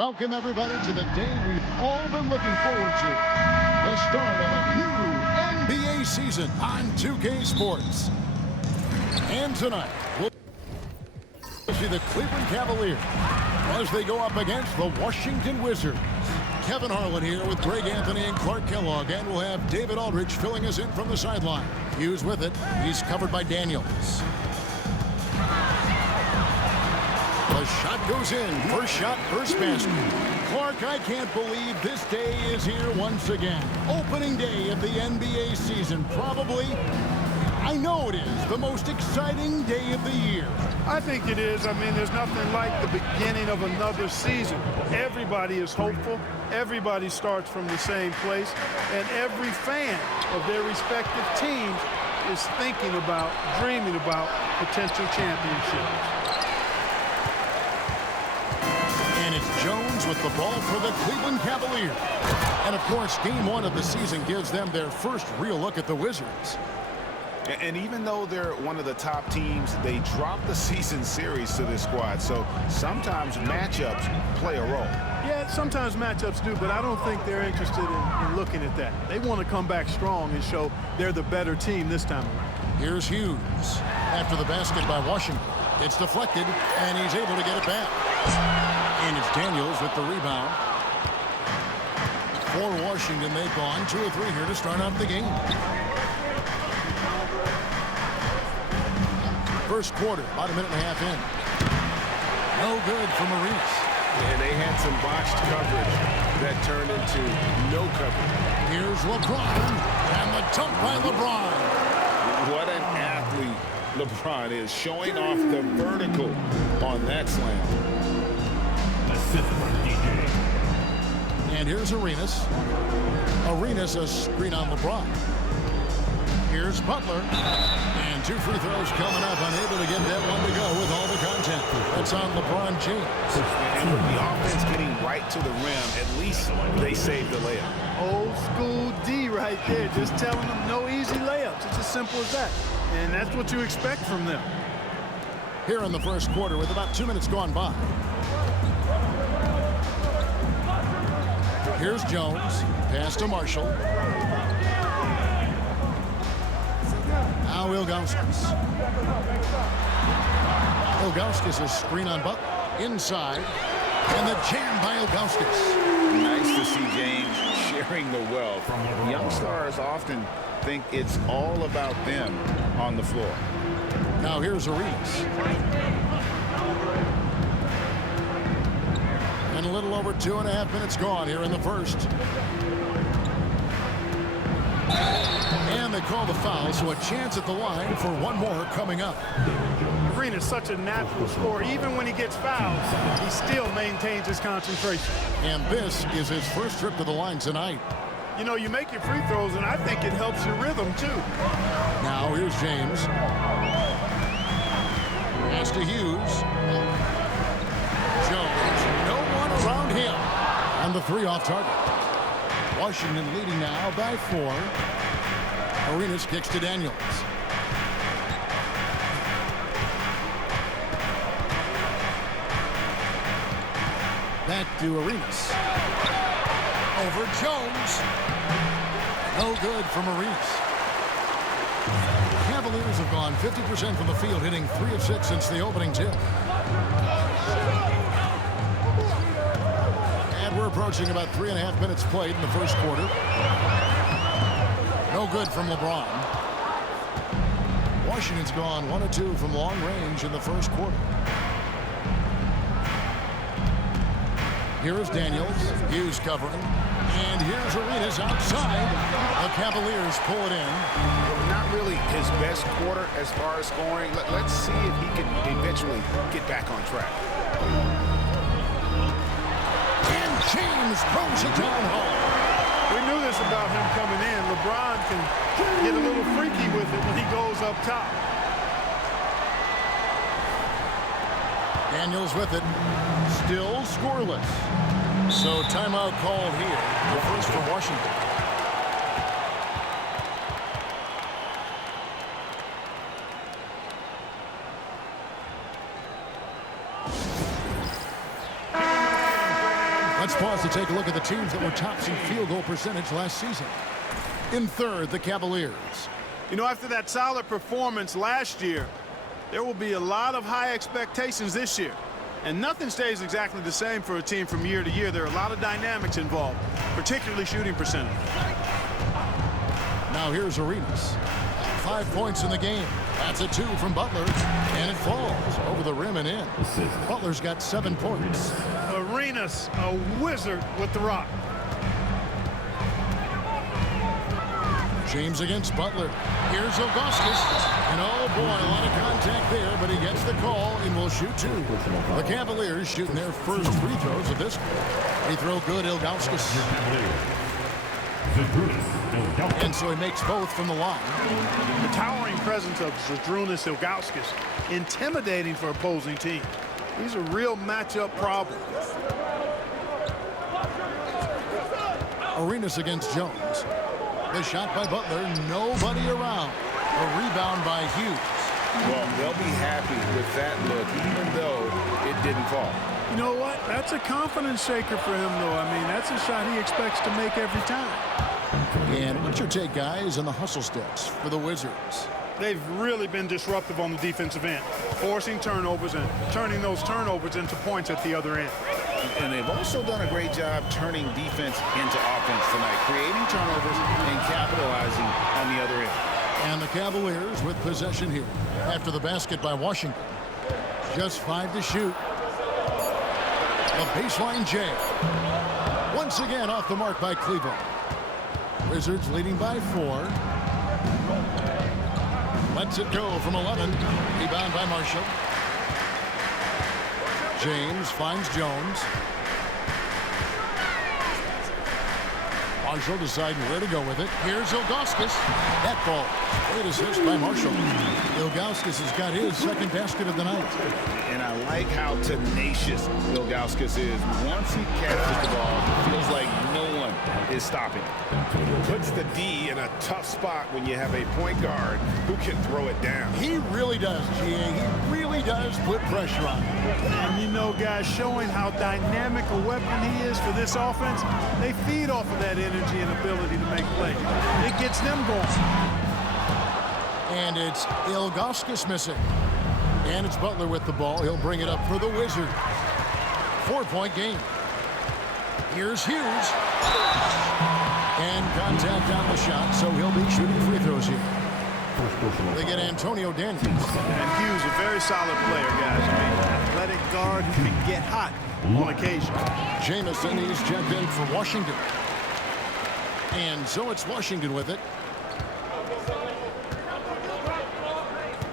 Welcome, everybody, to the day we've all been looking forward to. The start of a new NBA season on 2K Sports. And tonight, we'll see the Cleveland Cavaliers as they go up against the Washington Wizards. Kevin Harlan here with Greg Anthony and Clark Kellogg, and we'll have David Aldridge filling us in from the sideline. Hughes with it. He's covered by Daniels. The shot goes in. First shot, first basket. Clark, I can't believe this day is here once again. Opening day of the NBA season. Probably, I know it is, the most exciting day of the year. I think it is. I mean, there's nothing like the beginning of another season. Everybody is hopeful. Everybody starts from the same place. And every fan of their respective teams is thinking about, dreaming about potential championships. And it's Jones with the ball for the Cleveland Cavaliers. And, of course, game one of the season gives them their first real look at the Wizards. And even though they're one of the top teams, they drop the season series to this squad. So sometimes matchups play a role. Yeah, sometimes matchups do, but I don't think they're interested in looking at that. They want to come back strong and show they're the better team this time around. Here's Hughes. After the basket by Washington. It's deflected, and he's able to get it back. And it's Daniels with the rebound. For Washington, they've gone 2 or 3 here to start out the game. First quarter, about a minute and a half in. No good for Maurice. And they had some botched coverage that turned into no coverage. Here's LeBron, and the dunk by LeBron. What an athlete LeBron is, showing off the vertical on that slam. And here's Arenas. Arenas a screen on LeBron. Here's Butler. And 2 free throws coming up. Unable to get that one to go with all the contact. That's on LeBron James. And with the offense getting right to the rim, at least they saved the layup. Old school D right there, just telling them no easy layups. It's as simple as that. And that's what you expect from them. Here in the first quarter with about 2 minutes gone by. Here's Jones. Pass to Marshall. Now Ilgauskas. Ilgauskas is screen on Butler. Inside. And the jam by Ilgauskas. Nice to see James sharing the wealth. Young stars often think it's all about them on the floor. Now here's Arenas. And a little over 2.5 minutes gone here in the first. And they call the foul, so a chance at the line for one more coming up. Arena's such a natural scorer. Even when he gets fouled, he still maintains his concentration. And this is his first trip to the line tonight. You know, you make your free throws, and I think it helps your rhythm, too. Now here's James. Pass to Hughes. Jones, no one around him. And the 3 off target. Washington leading now by 4. Arenas kicks to Daniels. Back to Arenas. Over Jones. No good for Maurice. Cavaliers have gone 50% from the field, hitting 3 of 6 since the opening tip. And we're approaching about 3.5 minutes played in the first quarter. No good from LeBron. Washington's gone 1 of 2 from long range in the first quarter. Here is Daniels. Hughes covering. And here's Arenas outside. The Cavaliers pull it in. Not really his best quarter as far as scoring. Let's see if he can eventually get back on track. And James throws it down home. We knew this about him coming in. LeBron can get a little freaky with it when he goes up top. Daniels with it. Still scoreless. So timeout called here. The first for Washington. pause to take a look at the teams that were tops in field goal percentage last season. In third, the Cavaliers. You know, after that solid performance last year, there will be a lot of high expectations this year. And nothing stays exactly the same for a team from year to year. There are a lot of dynamics involved, particularly shooting percentage. Now here's Arenas. 5 points in the game. That's a 2 from Butler, and it falls over the rim and in. Butler's got 7 points. Arenas, a wizard with the rock. James against Butler. Here's Ilgauskas. And oh boy, a lot of contact there, but he gets the call and will shoot 2. The Cavaliers shooting their first free throws of this. Free throw good, Ilgauskas. And so he makes both from the line. The towering presence of Zydrunas Ilgauskas, intimidating for opposing teams. He's a real matchup problem. Arenas against Jones. The shot by Butler, nobody around. A rebound by Hughes. Well, they'll be happy with that look, even though it didn't fall. You know what? That's a confidence shaker for him, though. I mean, that's a shot he expects to make every time. And what's your take, guys, on the hustle steps for the Wizards? They've really been disruptive on the defensive end, forcing turnovers and turning those turnovers into points at the other end. And they've also done a great job turning defense into offense tonight, creating turnovers and capitalizing on the other end. And the Cavaliers with possession here after the basket by Washington. Just 5 to shoot. A baseline J. Once again off the mark by Cleveland. Wizards leading by 4. Lets it go from 11. Rebound by Marshall. James finds Jones. Marshall deciding where to go with it. Here's Ilgauskas. That ball. Great assist by Marshall. Ilgauskas has got his second basket of the night. And I like how tenacious Ilgauskas is. Once he catches the ball, it feels like no one is stopping. Puts the D in a tough spot when you have a point guard who can throw it down. He really does, GA. He really does put pressure on him. And you know, guys, showing how dynamic a weapon he is for this offense, they feed off of that energy and ability to make plays. It gets them going. And it's Ilgauskas missing. And it's Butler with the ball. He'll bring it up for the Wizards. 4-point game. Here's Hughes. And contact on the shot, so he'll be shooting free throws here. They get Antonio Daniels. And Hughes, a very solid player, guys. I mean, athletic guard who can get hot on occasion. Jamison, he's checked in for Washington. And so it's Washington with it.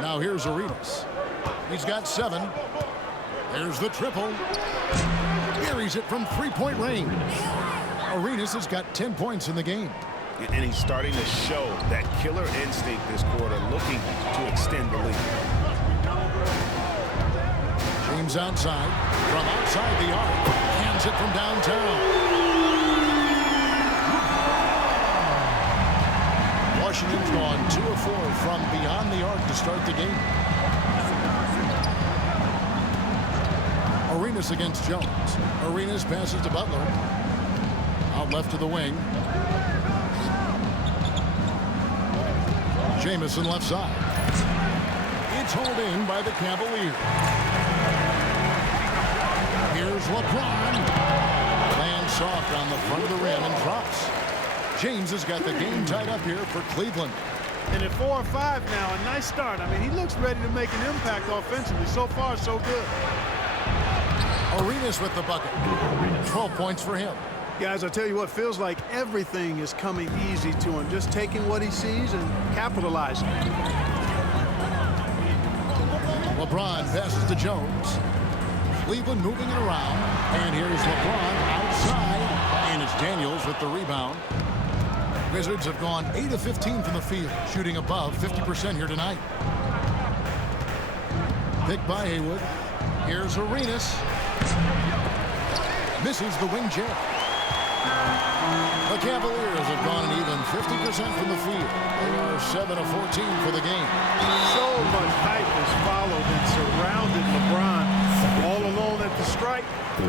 Now here's Arenas. He's got 7. There's the triple. Carries it from 3-point range. Arenas has got 10 points in the game. And he's starting to show that killer instinct this quarter, looking to extend the lead. James outside. From outside the arc. Hands it from downtown. Washington's gone 2 of 4 from beyond the arc to start the game. Arenas against Jones. Arenas passes to Butler. Out left to the wing. Jamison left side. It's hauled in by the Cavaliers. Here's LeBron. Lands soft on the front of the rim and drops. James has got the game tied up here for Cleveland. And at 4 or 5 now, a nice start. I mean, he looks ready to make an impact offensively. So far, so good. Arenas with the bucket. 12 points for him. Guys, I tell you what, feels like everything is coming easy to him. Just taking what he sees and capitalizing. LeBron passes to Jones. Cleveland moving it around. And here's LeBron outside. And it's Daniels with the rebound. Wizards have gone 8 of 15 from the field, shooting above 50% here tonight. Picked by Haywood. Here's Arenas. Misses the wing jab. The Cavaliers have gone an even 50% from the field. They are 7 of 14 for the game. So much hype has followed and surrounded LeBron. All alone at the stripe.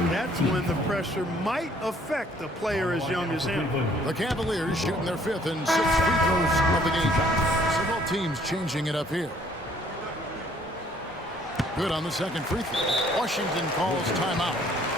That's when the pressure might affect a player as young as him. The Cavaliers shooting their 5th and 6th free throws of the game. So both teams changing it up here. Good on the second free throw. Washington calls timeout.